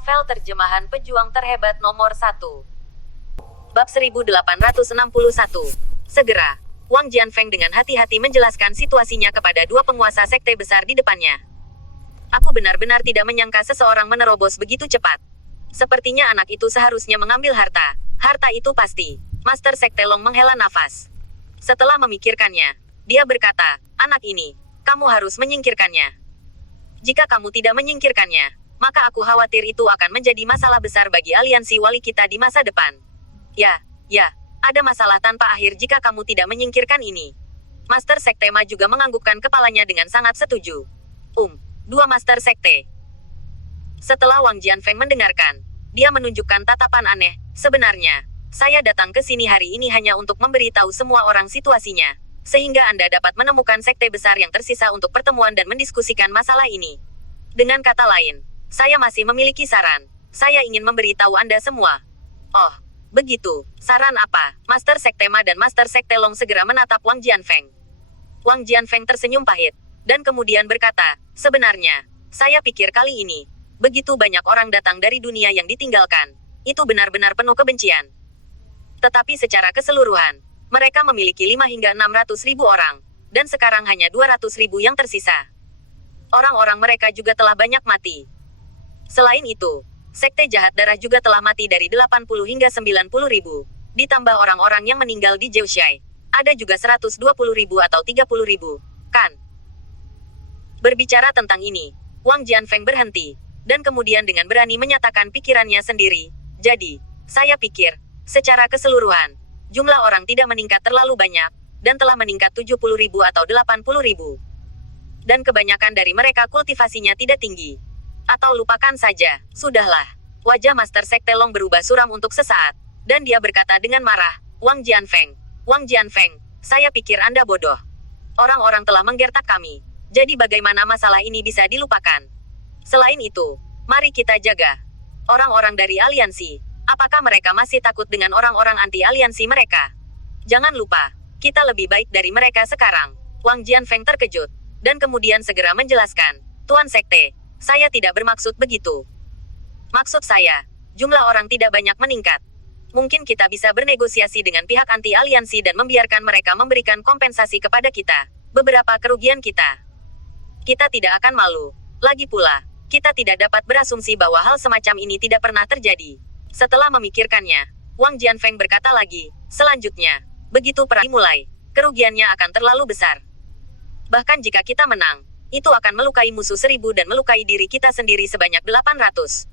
Novel terjemahan pejuang terhebat nomor 1. Bab 1861. Segera, Wang Jianfeng dengan hati-hati menjelaskan situasinya kepada dua penguasa sekte besar di depannya. Aku benar-benar tidak menyangka seseorang menerobos begitu cepat. Sepertinya anak itu seharusnya mengambil harta. Harta itu pasti. Master Sekte Long menghela nafas. Setelah memikirkannya, dia berkata, anak ini, kamu harus menyingkirkannya. Jika kamu tidak menyingkirkannya, maka aku khawatir itu akan menjadi masalah besar bagi aliansi wali kita di masa depan. Ya, ada masalah tanpa akhir jika kamu tidak menyingkirkan ini. Master Sekte Ma juga menganggukkan kepalanya dengan sangat setuju. Dua Master Sekte. Setelah Wang Jianfeng mendengarkan, dia menunjukkan tatapan aneh. Sebenarnya, saya datang ke sini hari ini hanya untuk memberitahu semua orang situasinya, sehingga Anda dapat menemukan sekte besar yang tersisa untuk pertemuan dan mendiskusikan masalah ini. Dengan kata lain, saya masih memiliki saran. Saya ingin memberitahu Anda semua. Oh, begitu. Saran apa? Master Sekte Ma dan Master Sekte Long segera menatap Wang Jianfeng. Wang Jianfeng tersenyum pahit, dan kemudian berkata, sebenarnya, saya pikir kali ini, begitu banyak orang datang dari dunia yang ditinggalkan. Itu benar-benar penuh kebencian. Tetapi secara keseluruhan, mereka memiliki 5 hingga 600 ribu orang, dan sekarang hanya 200 ribu yang tersisa. Orang-orang mereka juga telah banyak mati. Selain itu, sekte jahat darah juga telah mati dari 80 hingga 90 ribu. Ditambah orang-orang yang meninggal di Zhouxai. Ada juga 120 ribu atau 30 ribu, kan? Berbicara tentang ini, Wang Jianfeng berhenti, dan kemudian dengan berani menyatakan pikirannya sendiri. Jadi, saya pikir, secara keseluruhan, jumlah orang tidak meningkat terlalu banyak, dan telah meningkat 70 ribu atau 80 ribu. Dan kebanyakan dari mereka kultivasinya tidak tinggi. Atau lupakan saja, sudahlah. Wajah Master Sekte Long berubah suram untuk sesaat, dan dia berkata dengan marah, Wang Jianfeng, saya pikir Anda bodoh. Orang-orang telah menggertak kami, jadi bagaimana masalah ini bisa dilupakan? Selain itu, mari kita jaga orang-orang dari aliansi. Apakah mereka masih takut dengan orang-orang anti-aliansi mereka? Jangan lupa, kita lebih baik dari mereka sekarang. Wang Jianfeng terkejut, dan kemudian segera menjelaskan, Tuan Sekte, saya tidak bermaksud begitu. Maksud saya, jumlah orang tidak banyak meningkat. Mungkin kita bisa bernegosiasi dengan pihak anti-aliansi dan membiarkan mereka memberikan kompensasi kepada kita. Beberapa kerugian kita. Kita tidak akan malu. Lagi pula, kita tidak dapat berasumsi bahwa hal semacam ini tidak pernah terjadi. Setelah memikirkannya, Wang Jianfeng berkata lagi, selanjutnya, begitu perang dimulai, kerugiannya akan terlalu besar. Bahkan jika kita menang, itu akan melukai musuh 1000 dan melukai diri kita sendiri sebanyak 800.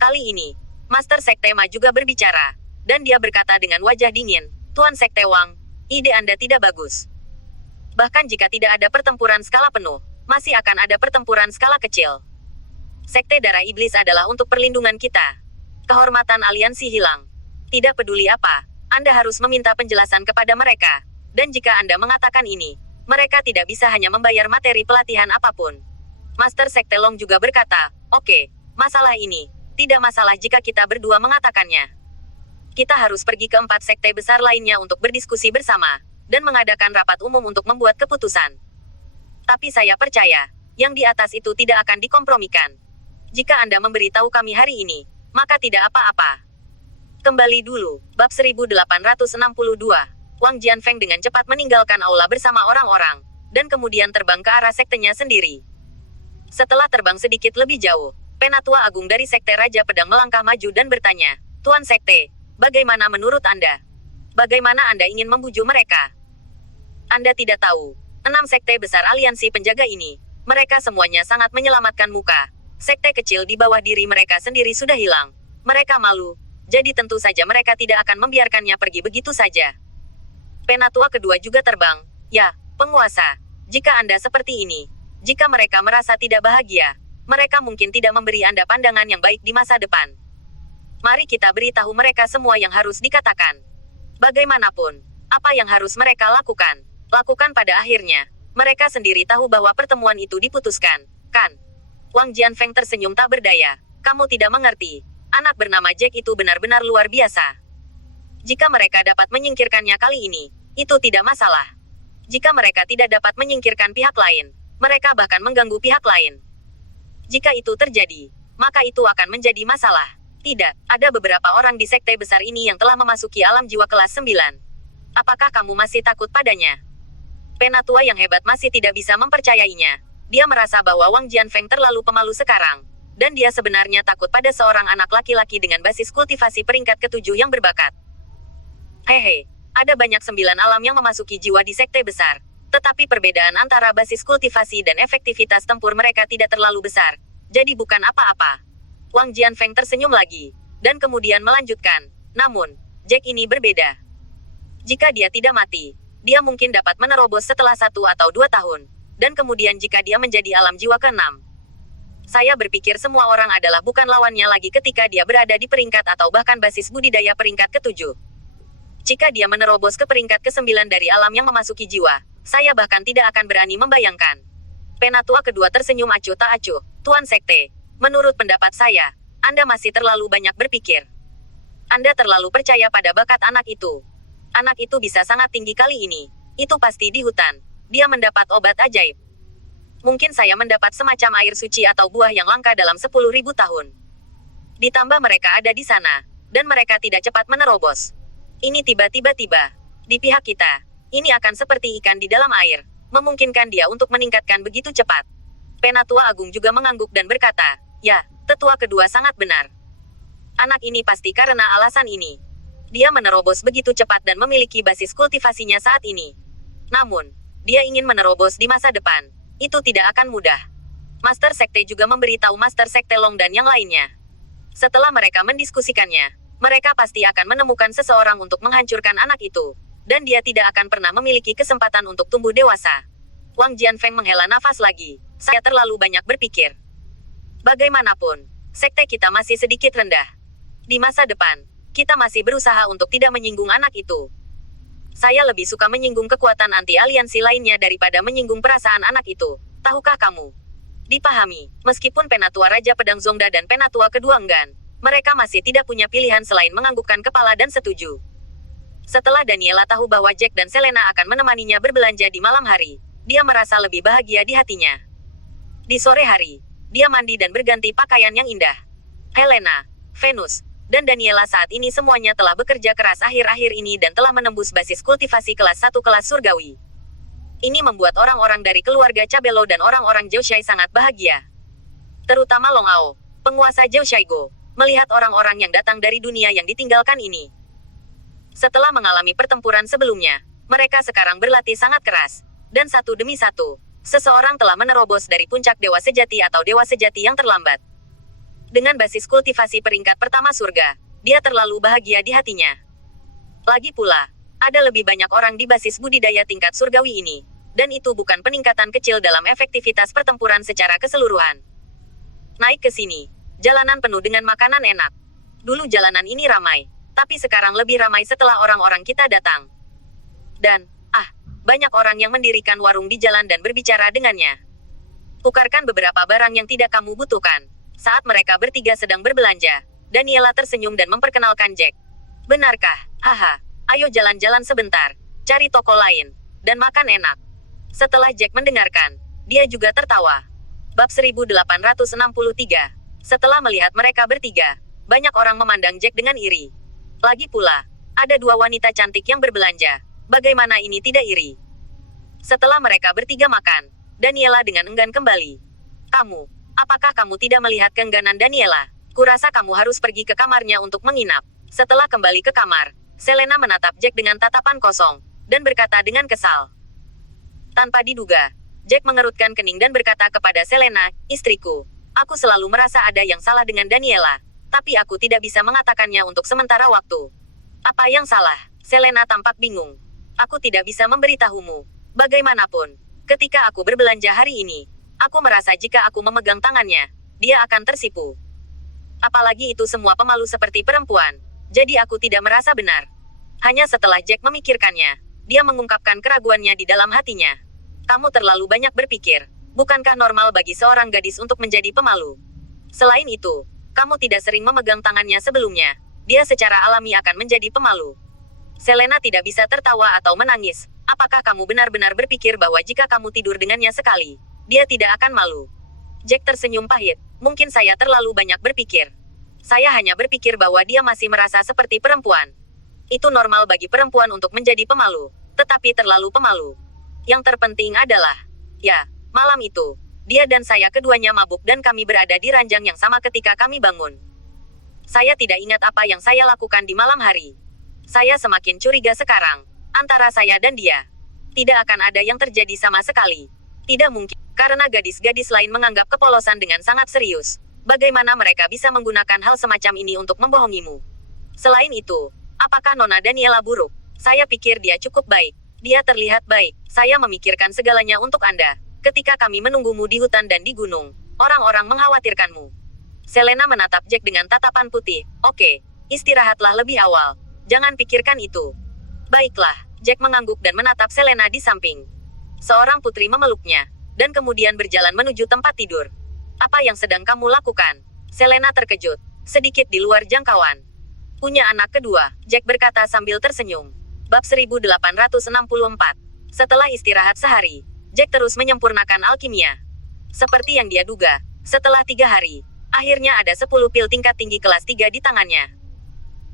Kali ini, Master Sekte Ma juga berbicara, dan dia berkata dengan wajah dingin, Tuan Sekte Wang, ide Anda tidak bagus. Bahkan jika tidak ada pertempuran skala penuh, masih akan ada pertempuran skala kecil. Sekte Darah Iblis adalah untuk perlindungan kita. Kehormatan aliansi hilang. Tidak peduli apa, Anda harus meminta penjelasan kepada mereka. Dan jika Anda mengatakan ini, mereka tidak bisa hanya membayar materi pelatihan apapun. Master Sekte Long juga berkata, oke, masalah ini, tidak masalah jika kita berdua mengatakannya. Kita harus pergi ke 4 sekte besar lainnya untuk berdiskusi bersama, dan mengadakan rapat umum untuk membuat keputusan. Tapi saya percaya, yang di atas itu tidak akan dikompromikan. Jika Anda memberitahu kami hari ini, maka tidak apa-apa. Kembali dulu, bab 1862. Wang Jianfeng dengan cepat meninggalkan aula bersama orang-orang, dan kemudian terbang ke arah sektenya sendiri. Setelah terbang sedikit lebih jauh, Penatua Agung dari Sekte Raja Pedang melangkah maju dan bertanya, Tuan Sekte, bagaimana menurut Anda? Bagaimana Anda ingin membujuk mereka? Anda tidak tahu, 6 sekte besar aliansi penjaga ini, mereka semuanya sangat menyelamatkan muka. Sekte kecil di bawah diri mereka sendiri sudah hilang. Mereka malu, jadi tentu saja mereka tidak akan membiarkannya pergi begitu saja. Penatua kedua juga terbang. Ya, penguasa, jika Anda seperti ini, jika mereka merasa tidak bahagia, mereka mungkin tidak memberi Anda pandangan yang baik di masa depan. Mari kita beritahu mereka semua yang harus dikatakan. Bagaimanapun, apa yang harus mereka lakukan? Lakukan pada akhirnya. Mereka sendiri tahu bahwa pertemuan itu diputuskan, kan? Wang Jianfeng tersenyum tak berdaya. Kamu tidak mengerti. Anak bernama Jack itu benar-benar luar biasa. Jika mereka dapat menyingkirkannya kali ini, itu tidak masalah. Jika mereka tidak dapat menyingkirkan pihak lain, mereka bahkan mengganggu pihak lain. Jika itu terjadi, maka itu akan menjadi masalah. Tidak, ada beberapa orang di sekte besar ini yang telah memasuki alam jiwa kelas 9. Apakah kamu masih takut padanya? Penatua yang hebat masih tidak bisa mempercayainya. Dia merasa bahwa Wang Jianfeng terlalu pemalu sekarang. Dan dia sebenarnya takut pada seorang anak laki-laki dengan basis kultivasi peringkat ke-7 yang berbakat. Hehe, ada banyak 9 alam yang memasuki jiwa di sekte besar. Tetapi perbedaan antara basis kultivasi dan efektivitas tempur mereka tidak terlalu besar. Jadi bukan apa-apa. Wang Jianfeng tersenyum lagi. Dan kemudian melanjutkan. Namun, Jack ini berbeda. Jika dia tidak mati, dia mungkin dapat menerobos setelah 1 atau 2 tahun. Dan kemudian jika dia menjadi alam jiwa ke-6. Saya berpikir semua orang adalah bukan lawannya lagi ketika dia berada di peringkat atau bahkan basis budidaya peringkat ke-7. Jika dia menerobos ke peringkat ke-9 dari alam yang memasuki jiwa, saya bahkan tidak akan berani membayangkan. Penatua kedua tersenyum acuh tak acuh. Tuan Sekte, menurut pendapat saya, Anda masih terlalu banyak berpikir. Anda terlalu percaya pada bakat anak itu. Anak itu bisa sangat tinggi kali ini. Itu pasti di hutan. Dia mendapat obat ajaib. Mungkin saya mendapat semacam air suci atau buah yang langka dalam 10.000 tahun. Ditambah mereka ada di sana, dan mereka tidak cepat menerobos. Ini tiba-tiba di pihak kita. Ini akan seperti ikan di dalam air, memungkinkan dia untuk meningkatkan begitu cepat. Penatua Agung juga mengangguk dan berkata, ya, tetua kedua sangat benar. Anak ini pasti karena alasan ini. Dia menerobos begitu cepat dan memiliki basis kultivasinya saat ini. Namun, dia ingin menerobos di masa depan. Itu tidak akan mudah. Master Sekte juga memberitahu Master Sekte Long dan yang lainnya. Setelah mereka mendiskusikannya, mereka pasti akan menemukan seseorang untuk menghancurkan anak itu. Dan dia tidak akan pernah memiliki kesempatan untuk tumbuh dewasa. Wang Jianfeng menghela nafas lagi. Saya terlalu banyak berpikir. Bagaimanapun, sekte kita masih sedikit rendah. Di masa depan, kita masih berusaha untuk tidak menyinggung anak itu. Saya lebih suka menyinggung kekuatan anti-aliansi lainnya daripada menyinggung perasaan anak itu. Tahukah kamu? Dipahami, meskipun Penatua Raja Pedang Zongda dan Penatua kedua enggan, mereka masih tidak punya pilihan selain menganggukkan kepala dan setuju. Setelah Daniela tahu bahwa Jack dan Selena akan menemaninya berbelanja di malam hari, dia merasa lebih bahagia di hatinya. Di sore hari, dia mandi dan berganti pakaian yang indah. Helena, Venus, dan Daniela saat ini semuanya telah bekerja keras akhir-akhir ini dan telah menembus basis kultivasi kelas 1 kelas surgawi. Ini membuat orang-orang dari keluarga Cabelo dan orang-orang Zhoushai sangat bahagia. Terutama Long Ao, penguasa Zhoushaigo, melihat orang-orang yang datang dari dunia yang ditinggalkan ini. Setelah mengalami pertempuran sebelumnya, mereka sekarang berlatih sangat keras. Dan satu demi satu, seseorang telah menerobos dari puncak dewa sejati atau dewa sejati yang terlambat. Dengan basis kultivasi peringkat pertama surga, dia terlalu bahagia di hatinya. Lagi pula, ada lebih banyak orang di basis budidaya tingkat surgawi ini. Dan itu bukan peningkatan kecil dalam efektivitas pertempuran secara keseluruhan. Naik ke sini, jalanan penuh dengan makanan enak. Dulu jalanan ini ramai, tapi sekarang lebih ramai setelah orang-orang kita datang. Dan, banyak orang yang mendirikan warung di jalan dan berbicara dengannya. Tukarkan beberapa barang yang tidak kamu butuhkan. Saat mereka bertiga sedang berbelanja, Daniela tersenyum dan memperkenalkan Jack. Benarkah? Haha, ayo jalan-jalan sebentar, cari toko lain, dan makan enak. Setelah Jack mendengarkan, dia juga tertawa. Bab 1863. Setelah melihat mereka bertiga, banyak orang memandang Jack dengan iri. Lagi pula, ada dua wanita cantik yang berbelanja. Bagaimana ini tidak iri? Setelah mereka bertiga makan, Daniela dengan enggan kembali. Apakah kamu tidak melihat keengganan Daniela? Kurasa kamu harus pergi ke kamarnya untuk menginap. Setelah kembali ke kamar, Selena menatap Jack dengan tatapan kosong, dan berkata dengan kesal. Tanpa diduga, Jack mengerutkan kening dan berkata kepada Selena, istriku, aku selalu merasa ada yang salah dengan Daniela, tapi aku tidak bisa mengatakannya untuk sementara waktu. Apa yang salah? Selena tampak bingung. Aku tidak bisa memberitahumu. Bagaimanapun, ketika aku berbelanja hari ini, aku merasa jika aku memegang tangannya, dia akan tersipu. Apalagi itu semua pemalu seperti perempuan, jadi aku tidak merasa benar. Hanya setelah Jack memikirkannya, dia mengungkapkan keraguannya di dalam hatinya. Kamu terlalu banyak berpikir, bukankah normal bagi seorang gadis untuk menjadi pemalu? Selain itu, kamu tidak sering memegang tangannya sebelumnya, dia secara alami akan menjadi pemalu. Selena tidak bisa tertawa atau menangis. Apakah kamu benar-benar berpikir bahwa jika kamu tidur dengannya sekali, dia tidak akan malu? Jack tersenyum pahit. Mungkin saya terlalu banyak berpikir. Saya hanya berpikir bahwa dia masih merasa seperti perempuan. Itu normal bagi perempuan untuk menjadi pemalu, tetapi terlalu pemalu. Yang terpenting adalah, ya, malam itu, dia dan saya keduanya mabuk dan kami berada di ranjang yang sama ketika kami bangun. Saya tidak ingat apa yang saya lakukan di malam hari. Saya semakin curiga sekarang. Antara saya dan dia, tidak akan ada yang terjadi sama sekali. Tidak mungkin, karena gadis-gadis lain menganggap kepolosan dengan sangat serius. Bagaimana mereka bisa menggunakan hal semacam ini untuk membohongimu? Selain itu, apakah Nona Daniela buruk? Saya pikir dia cukup baik. Dia terlihat baik. Saya memikirkan segalanya untuk Anda. Ketika kami menunggumu di hutan dan di gunung, orang-orang mengkhawatirkanmu. Selena menatap Jack dengan tatapan putih. Oke, istirahatlah lebih awal. Jangan pikirkan itu. Baiklah, Jack mengangguk dan menatap Selena di samping. Seorang putri memeluknya, dan kemudian berjalan menuju tempat tidur. Apa yang sedang kamu lakukan? Selena terkejut, sedikit di luar jangkauan. Punya anak kedua, Jack berkata sambil tersenyum. Bab 1864. Setelah istirahat sehari, Jack terus menyempurnakan alkimia. Seperti yang dia duga, setelah 3 hari, akhirnya ada 10 pil tingkat tinggi kelas 3 di tangannya.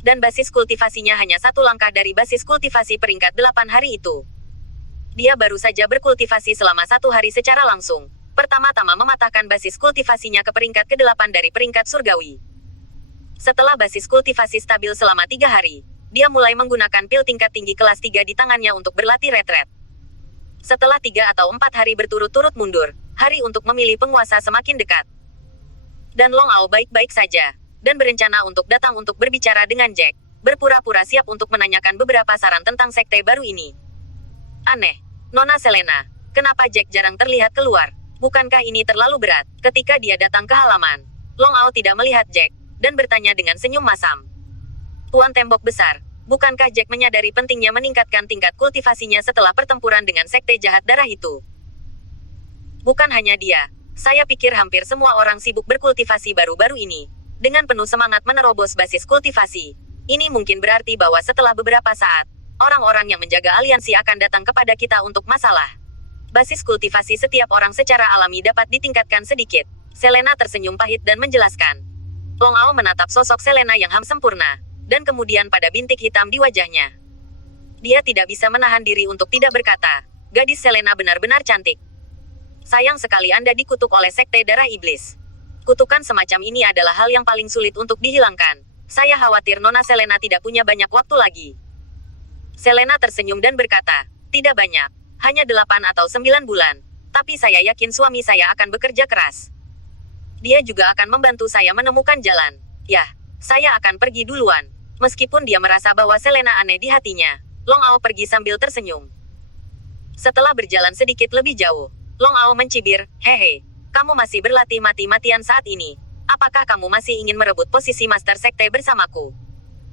Dan basis kultivasinya hanya 1 langkah dari basis kultivasi peringkat 8 hari itu. Dia baru saja berkultivasi selama 1 hari secara langsung. Pertama-tama mematahkan basis kultivasinya ke peringkat ke-8 dari peringkat surgawi. Setelah basis kultivasi stabil selama 3 hari, dia mulai menggunakan pil tingkat tinggi kelas 3 di tangannya untuk berlatih retret. Setelah 3 atau 4 hari berturut-turut mundur, hari untuk memilih penguasa semakin dekat. Dan Long Ao baik-baik saja, dan berencana untuk datang untuk berbicara dengan Jack, berpura-pura siap untuk menanyakan beberapa saran tentang sekte baru ini. Aneh, Nona Selena, kenapa Jack jarang terlihat keluar? Bukankah ini terlalu berat? Ketika dia datang ke halaman, Long Ao tidak melihat Jack, dan bertanya dengan senyum masam. Tuan Tembok Besar, bukankah Jack menyadari pentingnya meningkatkan tingkat kultivasinya setelah pertempuran dengan sekte jahat darah itu? Bukan hanya dia, saya pikir hampir semua orang sibuk berkultivasi baru-baru ini, dengan penuh semangat menerobos basis kultivasi. Ini mungkin berarti bahwa setelah beberapa saat, orang-orang yang menjaga aliansi akan datang kepada kita untuk masalah. Basis kultivasi setiap orang secara alami dapat ditingkatkan sedikit. Selena tersenyum pahit dan menjelaskan. Long Ao menatap sosok Selena yang sempurna, dan kemudian pada bintik hitam di wajahnya. Dia tidak bisa menahan diri untuk tidak berkata, gadis Selena benar-benar cantik. Sayang sekali Anda dikutuk oleh sekte darah iblis. Kutukan semacam ini adalah hal yang paling sulit untuk dihilangkan. Saya khawatir Nona Selena tidak punya banyak waktu lagi. Selena tersenyum dan berkata, tidak banyak. Hanya 8 atau 9 bulan. Tapi saya yakin suami saya akan bekerja keras. Dia juga akan membantu saya menemukan jalan. Yah, saya akan pergi duluan. Meskipun dia merasa bahwa Selena aneh di hatinya, Long Ao pergi sambil tersenyum. Setelah berjalan sedikit lebih jauh, Long Ao mencibir, hehe, kamu masih berlatih mati-matian saat ini. Apakah kamu masih ingin merebut posisi Master Sekte bersamaku?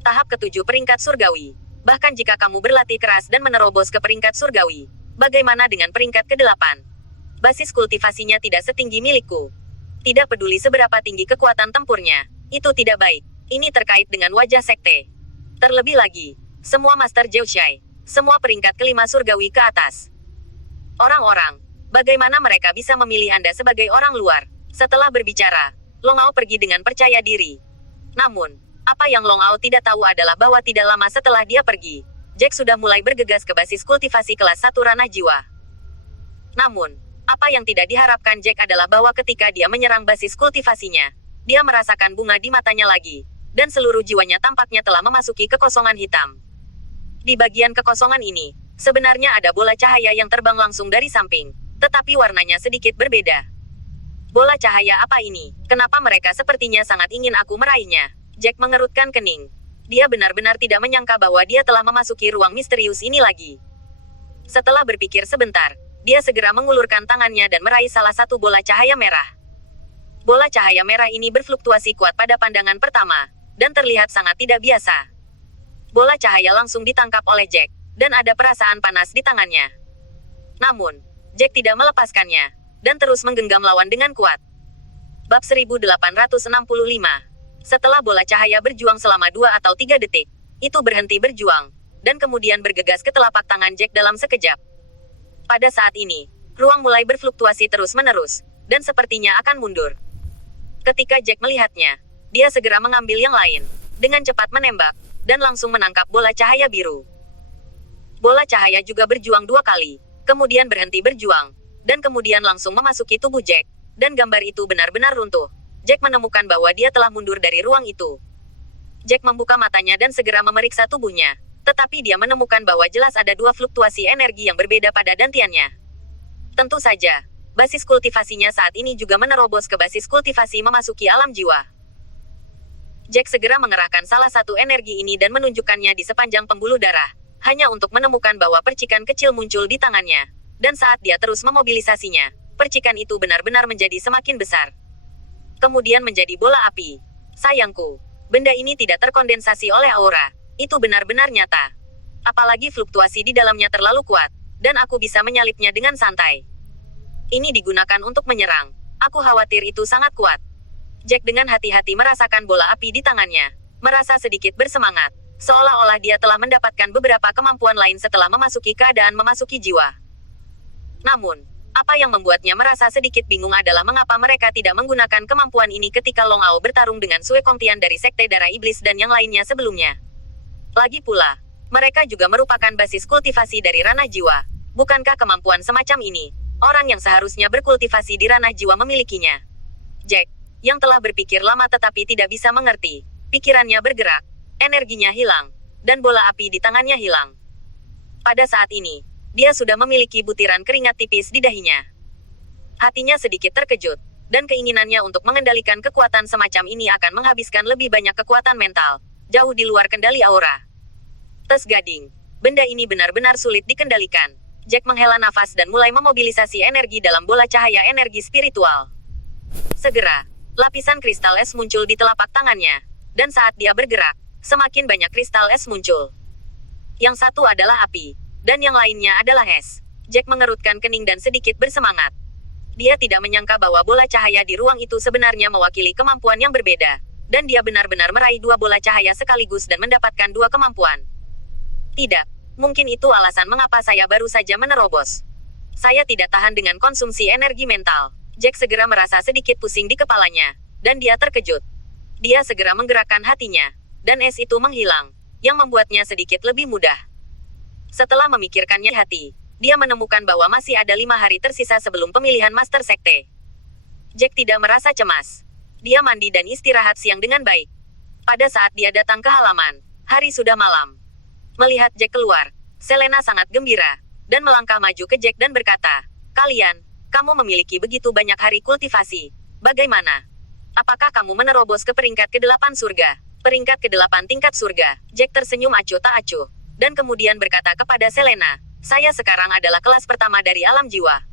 Tahap ke-7 peringkat surgawi. Bahkan jika kamu berlatih keras dan menerobos ke peringkat surgawi, bagaimana dengan peringkat ke-8? Basis kultivasinya tidak setinggi milikku. Tidak peduli seberapa tinggi kekuatan tempurnya, itu tidak baik. Ini terkait dengan wajah sekte. Terlebih lagi, semua Master Jiushai, semua peringkat ke-5 surgawi ke atas. Orang-orang, bagaimana mereka bisa memilih Anda sebagai orang luar? Setelah berbicara, Long Ao pergi dengan percaya diri. Namun, apa yang Long Ao tidak tahu adalah bahwa tidak lama setelah dia pergi, Jack sudah mulai bergegas ke basis kultivasi kelas 1 ranah jiwa. Namun, apa yang tidak diharapkan Jack adalah bahwa ketika dia menyerang basis kultivasinya, dia merasakan bunga di matanya lagi, dan seluruh jiwanya tampaknya telah memasuki kekosongan hitam. Di bagian kekosongan ini, sebenarnya ada bola cahaya yang terbang langsung dari samping, tetapi warnanya sedikit berbeda. Bola cahaya apa ini? Kenapa mereka sepertinya sangat ingin aku meraihnya? Jack mengerutkan kening. Dia benar-benar tidak menyangka bahwa dia telah memasuki ruang misterius ini lagi. Setelah berpikir sebentar, dia segera mengulurkan tangannya dan meraih salah satu bola cahaya merah. Bola cahaya merah ini berfluktuasi kuat pada pandangan pertama, dan terlihat sangat tidak biasa. Bola cahaya langsung ditangkap oleh Jack, dan ada perasaan panas di tangannya. Namun, Jack tidak melepaskannya, dan terus menggenggam lawan dengan kuat. Bab 1865. Setelah bola cahaya berjuang selama 2 atau 3 detik, itu berhenti berjuang, dan kemudian bergegas ke telapak tangan Jack dalam sekejap. Pada saat ini, ruang mulai berfluktuasi terus-menerus, dan sepertinya akan mundur. Ketika Jack melihatnya, dia segera mengambil yang lain, dengan cepat menembak, dan langsung menangkap bola cahaya biru. Bola cahaya juga berjuang 2 kali, kemudian berhenti berjuang, dan kemudian langsung memasuki tubuh Jack, dan gambar itu benar-benar runtuh. Jack menemukan bahwa dia telah mundur dari ruang itu. Jack membuka matanya dan segera memeriksa tubuhnya, tetapi dia menemukan bahwa jelas ada 2 fluktuasi energi yang berbeda pada dantiannya. Tentu saja, basis kultivasinya saat ini juga menerobos ke basis kultivasi memasuki alam jiwa. Jack segera mengerahkan salah satu energi ini dan menunjukkannya di sepanjang pembuluh darah, hanya untuk menemukan bahwa percikan kecil muncul di tangannya. Dan saat dia terus memobilisasinya, percikan itu benar-benar menjadi semakin besar. Kemudian menjadi bola api. Sayangku, benda ini tidak terkondensasi oleh aura. Itu benar-benar nyata. Apalagi fluktuasi di dalamnya terlalu kuat, dan aku bisa menyalipnya dengan santai. Ini digunakan untuk menyerang. Aku khawatir itu sangat kuat. Jack dengan hati-hati merasakan bola api di tangannya. Merasa sedikit bersemangat. Seolah-olah dia telah mendapatkan beberapa kemampuan lain setelah memasuki keadaan memasuki jiwa. Namun, apa yang membuatnya merasa sedikit bingung adalah mengapa mereka tidak menggunakan kemampuan ini ketika Long Ao bertarung dengan Sue Kongtian dari Sekte Darah Iblis dan yang lainnya sebelumnya. Lagi pula, mereka juga merupakan basis kultivasi dari ranah jiwa. Bukankah kemampuan semacam ini, orang yang seharusnya berkultivasi di ranah jiwa memilikinya? Jack, yang telah berpikir lama tetapi tidak bisa mengerti, pikirannya bergerak, energinya hilang, dan bola api di tangannya hilang. Pada saat ini, dia sudah memiliki butiran keringat tipis di dahinya. Hatinya sedikit terkejut, dan keinginannya untuk mengendalikan kekuatan semacam ini akan menghabiskan lebih banyak kekuatan mental, jauh di luar kendali aura. Tes gading, benda ini benar-benar sulit dikendalikan. Jack menghela nafas dan mulai memobilisasi energi dalam bola cahaya energi spiritual. Segera, lapisan kristal es muncul di telapak tangannya, dan saat dia bergerak, semakin banyak kristal es muncul. Yang satu adalah api, dan yang lainnya adalah es. Jack mengerutkan kening dan sedikit bersemangat. Dia tidak menyangka bahwa bola cahaya di ruang itu sebenarnya mewakili kemampuan yang berbeda, dan dia benar-benar meraih 2 bola cahaya sekaligus dan mendapatkan 2 kemampuan. Tidak, mungkin itu alasan mengapa saya baru saja menerobos. Saya tidak tahan dengan konsumsi energi mental. Jack segera merasa sedikit pusing di kepalanya, dan dia terkejut. Dia segera menggerakkan hatinya, dan es itu menghilang, yang membuatnya sedikit lebih mudah. Setelah memikirkannya hati, dia menemukan bahwa masih ada 5 hari tersisa sebelum pemilihan Master Sekte. Jack tidak merasa cemas. Dia mandi dan istirahat siang dengan baik. Pada saat dia datang ke halaman, hari sudah malam. Melihat Jack keluar, Selena sangat gembira, dan melangkah maju ke Jack dan berkata, "Kalian, kamu memiliki begitu banyak hari kultivasi. Bagaimana? Apakah kamu menerobos ke peringkat ke-8 surga? Peringkat ke-8 tingkat surga?" Jack tersenyum acuh tak acuh, dan kemudian berkata kepada Selena, "Saya sekarang adalah kelas pertama dari alam jiwa.